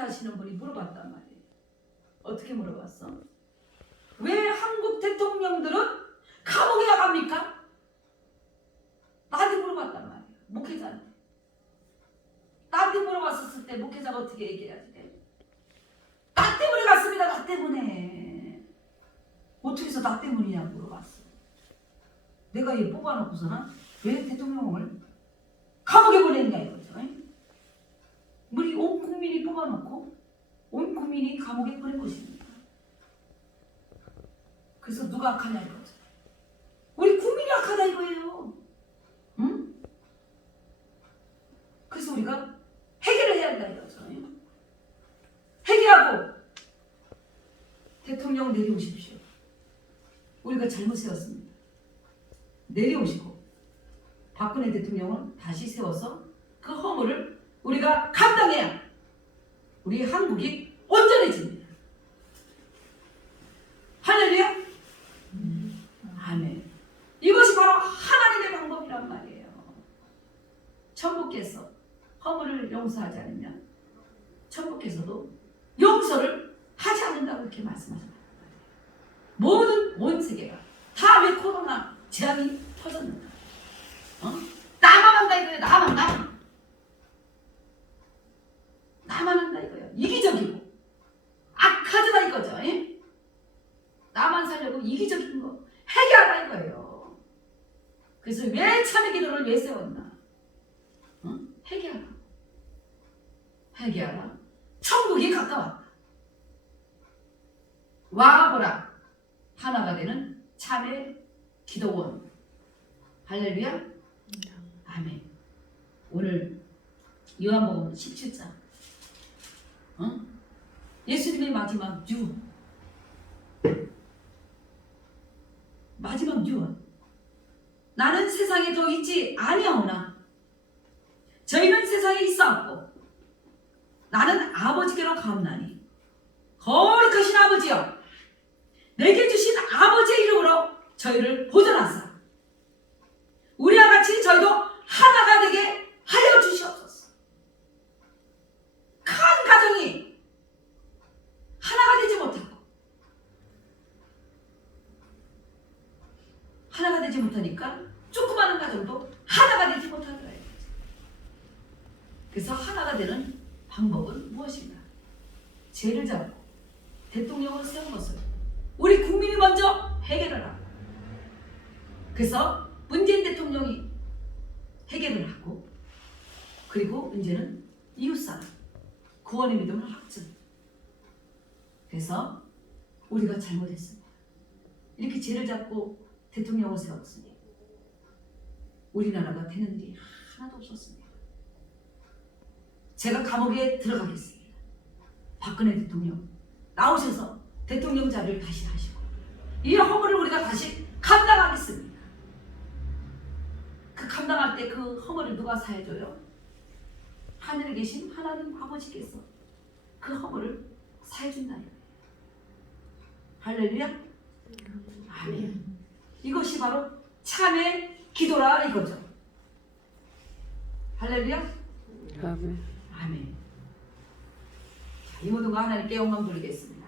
통치하시는 분이 물어봤단 말이에요. 어떻게 물어봤어? 왜 한국 대통령들은 감옥에 나갑니까? 나한테 물어봤단 말이에요. 목회자한테. 나한테 물어봤었을 때 목회자가 어떻게 얘기해야지 돼? 나 때문에 갔습니다. 나 때문에. 어떻게 해서 나 때문이냐고 물어봤어. 내가 얘 뽑아놓고서는 왜 대통령을 감옥에 보냈냐 이거죠. 우리 온 국민이 뽑아놓고 온 국민이 감옥에 보낸 것입니다. 그래서 누가 악하냐 이거죠. 우리 국민이 악하다 이거예요. 응? 그래서 우리가 해결을 해야 한다 이거죠. 해결하고 대통령 내려오십시오. 우리가 잘못 세웠습니다. 내려오시고 박근혜 대통령은 다시 세워서 그 허물을 우리가 감당해야 우리 한국이 온전해집니다. 할렐루야. 아멘. 이것이 바로 하나님의 방법이란 말이에요. 천국께서 허물을 용서하지 않으면 천국께서도 용서를 하지 않는다고 이렇게 말씀하셨단 말이에요. 모든 온 세계가 다 왜 코로나 재앙이 터졌는가? 어? 나만 한다 이거예요. 나만 나만. 나만 한다 이거예요. 이기적이고 악하다 이거죠. 예? 나만 살려고 이기적인 거 해결하라 이거예요. 그래서 왜 참의 기도를 왜 세웠나? 어? 해결하라. 해결하라. 천국이 가까웠다. 와보라. 하나가 되는 참의 기도원. 할렐루야. 아멘. 오늘 요한복음 17장. 어? 예수님의 마지막 유. 마지막 유. 나는 세상에 더 있지 아니하오나? 저희는 세상에 있어왔고 나는 아버지께로 가옵나니 거룩하신 아버지여 내게 주신 아버지의 이름으로 저희를 보존하사. 우리와 같이 저희도 하나가 되게 하여 주시옵소서. 큰 가정이 하나가 되지 못하고 하나가 되지 못하니까 조그마한 가정도 하나가 되지 못하는 거예요 그래서 하나가 되는 방법은 무엇인가 죄를 잡고 대통령을 세운 것을 우리 국민이 먼저 해결하라. 그래서 문재인 대통령이 해결을 하고 그리고 이제는 이웃사람 구원의 믿음을 확증. 그래서 우리가 잘못했습니다. 이렇게 죄를 잡고 대통령을 세웠으니 우리나라가 되는 일이 하나도 없었습니다. 제가 감옥에 들어가겠습니다. 박근혜 대통령 나오셔서 대통령 자리를 다시 하시고 이 허물을 우리가 다시 감당하겠습니다. 그 감당할 때 그 허물을 누가 사해줘요? 하늘에 계신 하나님 아버지께서 그 허물을 사해준다. 할렐루야. 아멘. 이것이 바로 참의 기도라 이거죠. 할렐루야. 아멘. 아멘. 자, 이 모든 거 하나님께 영광 돌리겠습니다.